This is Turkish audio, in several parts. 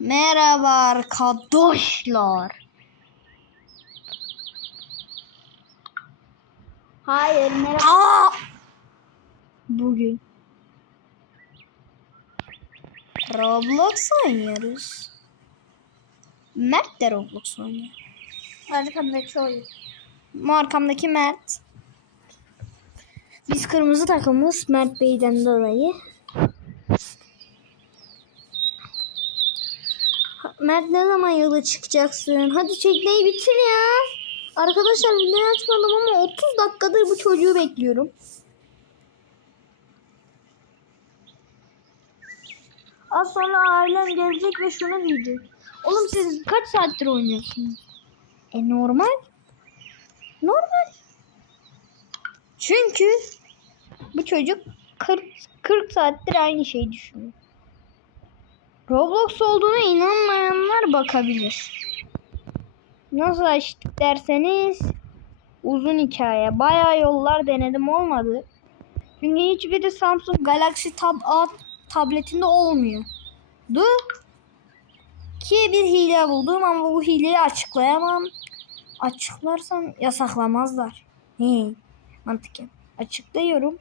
Merhaba arkadaşlar. Hayır merhaba. Aa! Bugün Roblox oynuyoruz. Mert de Roblox oynuyor. Arkamdaki oyun. Markamdaki Mert. Biz kırmızı takımız Mert Bey'den dolayı. Mert ne zaman yola çıkacaksın? Hadi çekmeyi bitir ya. Arkadaşlar videoyu açmadım ama 30 dakikadır bu çocuğu bekliyorum. Az sonra ailem gelecek ve şunu diyecek. Oğlum siz kaç saattir oynuyorsunuz? E normal. Normal. Çünkü bu çocuk 40, 40 saattir aynı şeyi düşünüyor. Roblox olduğuna inanmayanlar bakabilir. Nasıl açtık derseniz uzun hikaye. Bayağı yollar denedim olmadı. Çünkü hiçbiri Samsung Galaxy Tab A tabletinde olmuyor. Du ki bir hile buldum ama bu hileyi açıklayamam. Açıklarsam yasaklamazlar. He, mantıken. Açıklıyorum.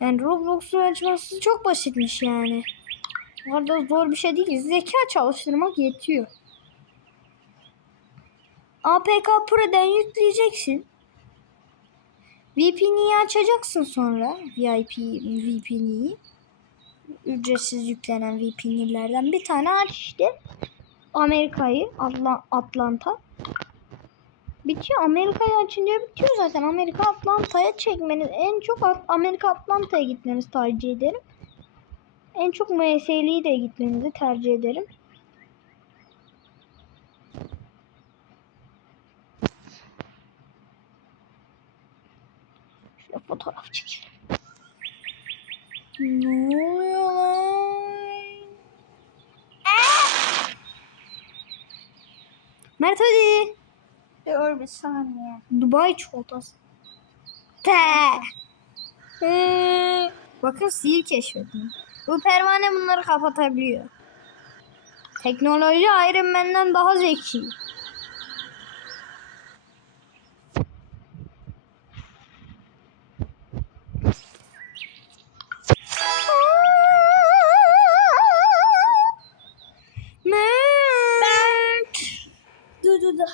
Yani Roblox'u açması çok basitmiş yani. Orada zor bir şey değil. Zeka çalıştırmak yetiyor. APK Pro'dan yükleyeceksin. VPN'i açacaksın sonra. VIP VPN'i. Ücretsiz yüklenen VPN'lerden bir tane aç işte. Amerika'yı, Atla- Atlanta. Bitiyor. Amerika'yı açınca bitiyor zaten. Amerika Atlanta'ya çekmeniz. En çok Amerika Atlanta'ya gitmenizi tercih ederim. En çok MSL'yi de gitmenizi tercih ederim. Şöyle fotoğraf çekelim. Ne oluyor lan? Aa! Mert hadi. Dur bir saniye. Dubai çikolatası. Te. Ee, bakın sihir keşfettim. Bu pervane bunları kapatabiliyor. Teknoloji Iron Man'den daha zeki.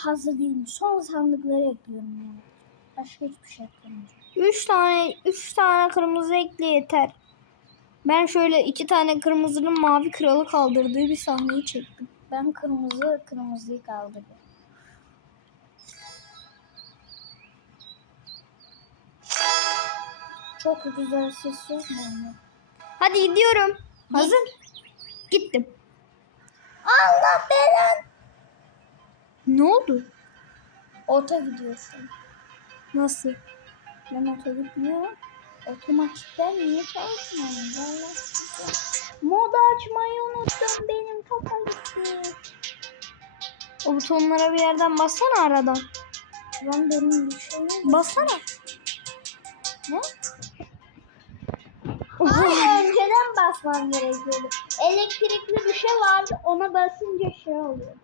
Hazır değilim. Son sandıkları ekliyorum yani. Başka hiçbir şey eklemeyeceğim. Üç tane, üç tane kırmızı ekle yeter. Ben şöyle iki tane kırmızının mavi kralı kaldırdığı bir sahneyi çektim. Ben kırmızı kırmızıyı kaldırdım. Çok güzel ses yok mu? Hadi gidiyorum. Hazır. Gittim. Allah belan. Ne oldu? Ota gidiyorsun. Nasıl? Ben ota gitmiyorum. Otomatikten niye çalışmıyorum? Vallahi size. Mod açmayı unuttum. Benim kafa gitti. O butonlara bir yerden bassana aradan. Lan benim bir şey. Bassana. Ne? Hayır önceden basmam gerekiyordu. Elektrikli bir şey vardı ona basınca şey oluyor.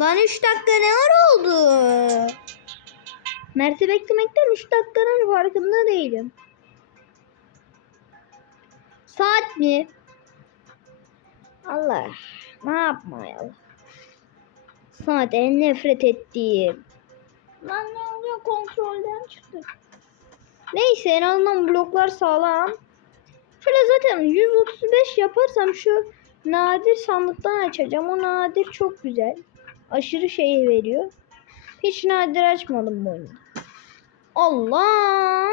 Lan 3 dakika ne var oldu? Mert'i beklemekten 3 dakikanın farkında değilim. Saat mi? Allah ne yapmayalım. Saat en nefret ettiğim. Lan ne oluyor kontrolden çıktık. Neyse en azından bloklar sağlam. Şöyle zaten 135 yaparsam şu nadir sandıktan açacağım. O nadir çok güzel. Aşırı şey veriyor. Hiç nadir açmadım bu oyunu. Allah!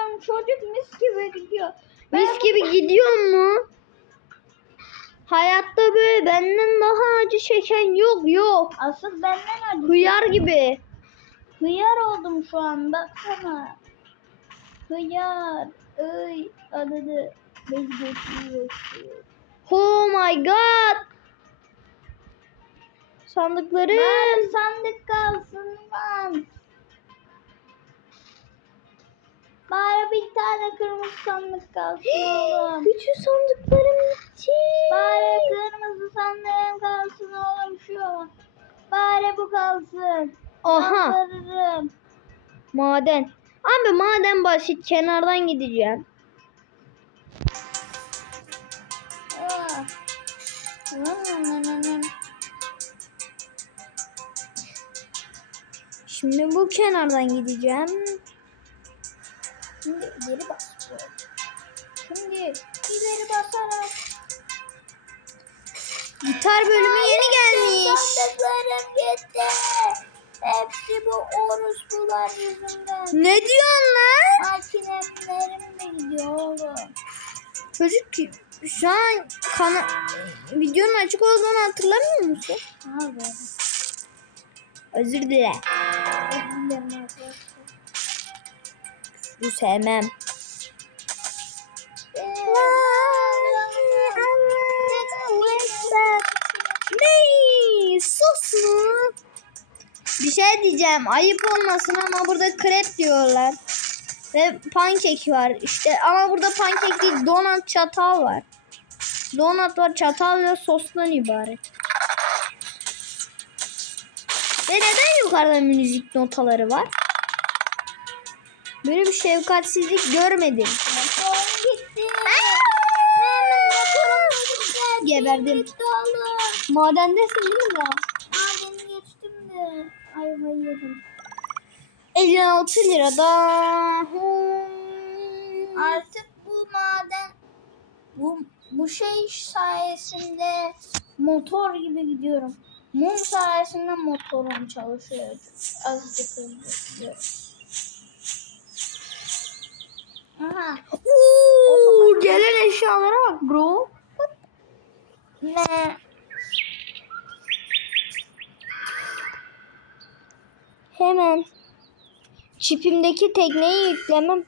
Çekişiyorum. Çocuk mis gibi gidiyor. Ben Mis gibi gidiyor mu? Hayatta böyle benden daha acı çeken yok yok. Asıl benden acı. Hıyar gibi. Hıyar oldum şu an baksana. Hıyar. Ay adını beni götürüyor. Oh my god. Sandıkları. Bari sandık kalsın lan. Bari bir tane kırmızı sandık kalsın oğlum. Bütün sandıklarım gitti. Bari kırmızı sandığım kalsın oğlum şu. Bari bu kalsın. Aha. Yalvarırım. Maden. Abi maden basit. Kenardan gideceğim. Ah. Şimdi bu kenardan gideceğim. Şimdi ileri bas. Şimdi ileri basarak. Gitar bölümü yeni gelmiş. Sandıklarım gitti. Hepsi bu orospular yüzünden. Ne diyorsun lan? Makinelerim de gidiyor oğlum. Çocuk ki- şu an kana videonun açık olduğunu hatırlamıyor musun? Abi. Özür dile. Özür dilerim. Bu sevmem. Ne? Sus mu? Bir şey diyeceğim. Ayıp olmasın ama burada krep diyorlar. Ve pankek var. İşte ama burada pankek değil donat çatal var. Donat var çatal ve sostan ibaret. Ve neden yukarıda müzik notaları var? Böyle bir şefkatsizlik görmedim. Geberdim. Madendesin değil mi ya? Madeni geçtim de. Ayvayı yedim. 56 lirada. Artık bu maden bu bu şey sayesinde motor gibi gidiyorum. Mum sayesinde motorum çalışıyor. Azıcık hızlı gidiyor. Aha. Oo, gelen eşyalara bak bro. Ne? Hemen çipimdeki tekneyi yüklemem.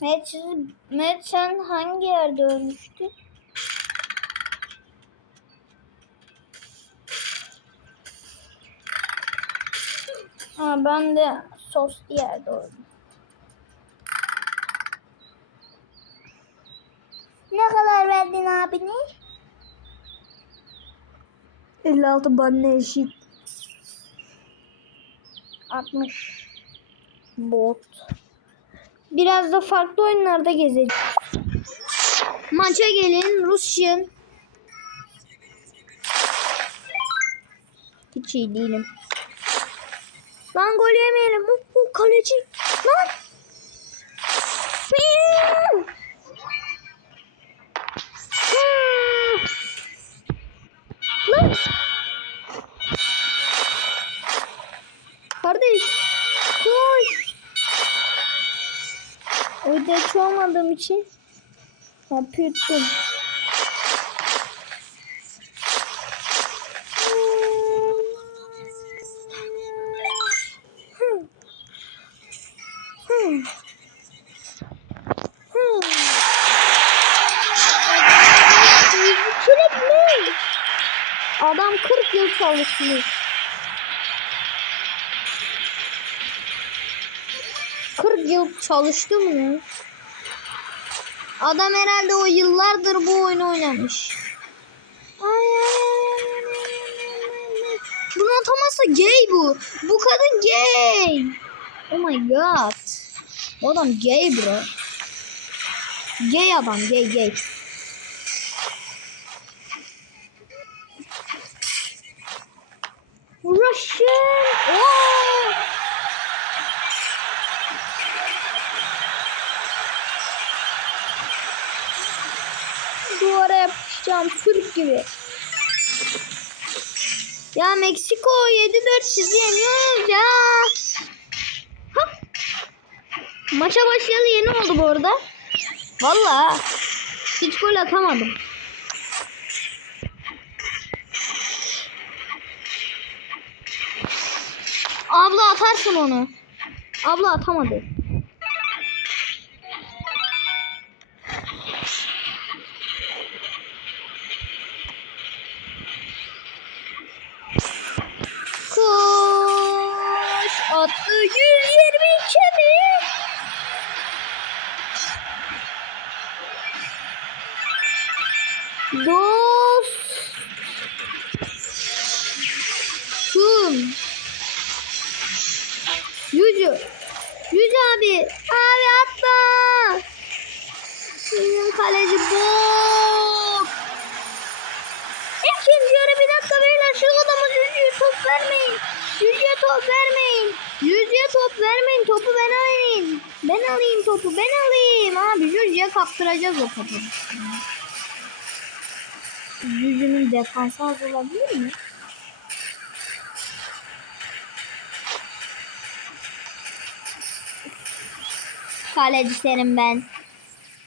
Mert, siz- Mert sen hangi yerde ölmüştün? Ha, ben de soslu yerde öldüm. Ne kadar verdin abine? 56 bana eşit 60. bot. Biraz da farklı oyunlarda gezeceğiz. Maça gelin Rusya'nın. Hiç iyi değilim. Lan gol yemeyelim. Uh, kaleci. Lan. Ödek olmadığım için yapıyordum. Adam 40 yıl çalışmış. 40 yıl çalıştı mı? Adam herhalde o yıllardır bu oyunu oynamış. Bunu atamazsa gay bu. Bu kadın gay. Oh my god. Bu adam gay bro. Gay adam gay gay. adam Türk gibi. Ya Meksiko 7-4 sizi yeniyoruz ya. Hop. Maça başlayalı yeni oldu bu arada. Valla hiç gol atamadım. Abla atarsın onu. Abla atamadı. Yüzü. Yüzü abi. Abi atma. Bizim kaleci bok. İkinci yarı bir dakika beyler şu adama yüzüye top vermeyin. Yüzüye top vermeyin. Yüzüye top vermeyin. Topu ben alayım. Ben alayım topu ben alayım. Abi yüzüye kaptıracağız o topu. Yüzünün defansı az olabilir mi? Kaleci senin ben.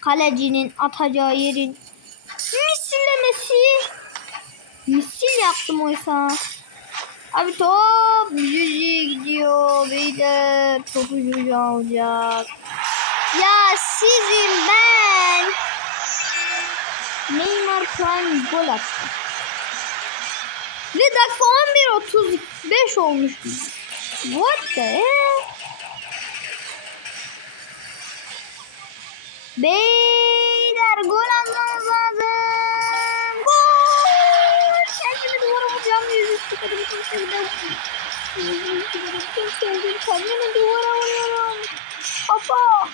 Kalecinin atacağı yerin misillemesi. Misil yaptım oysa. Abi top Juju gidiyor. Beyler topu Juju alacak. Ya sizin ben. Neymar Prime gol attı. Ve dakika 11.35 olmuştu. What the hell? Beyler gol atmamız lazım. Gol! Kendimi duvara vuracağım. Yüzü. Kimse bir daha. Yüzümü çıkarım. Kimse bir Kendimi duvara vuruyorum. Kafa.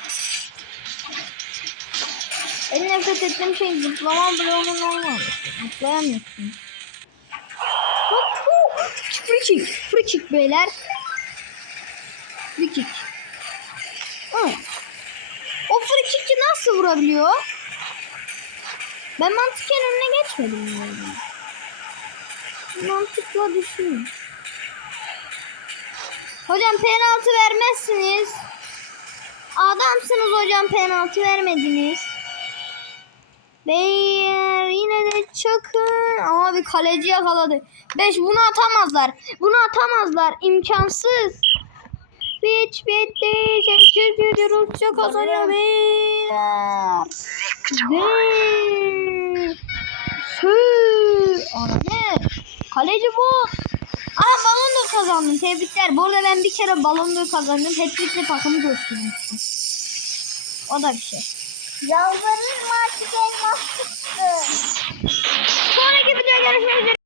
En nefret ettiğim şey zıplama bloğunun olmaması. Zıplayamıyorsun. Hop, hu. Free kick. Free kick beyler. Free kick. Vurabiliyor? Ben mantıken önüne geçmedim. Yani. Mantıkla düşün. Hocam penaltı vermezsiniz. Adamsınız hocam penaltı vermediniz. Beyler yine de çakın. Abi kaleci yakaladı. 5 bunu atamazlar. Bunu atamazlar. İmkansız. Hiç bitti. Rusça kazanıyor. Ve... Hı. Anne. Kaleci bu. Aa balon da kazandım. Tebrikler. Bu arada ben bir kere balon da kazandım. Hat-trick'le takımı göstermiştim. O da bir şey. Yalvarırım artık elmas çıktı. Sonraki videoda görüşmek üzere.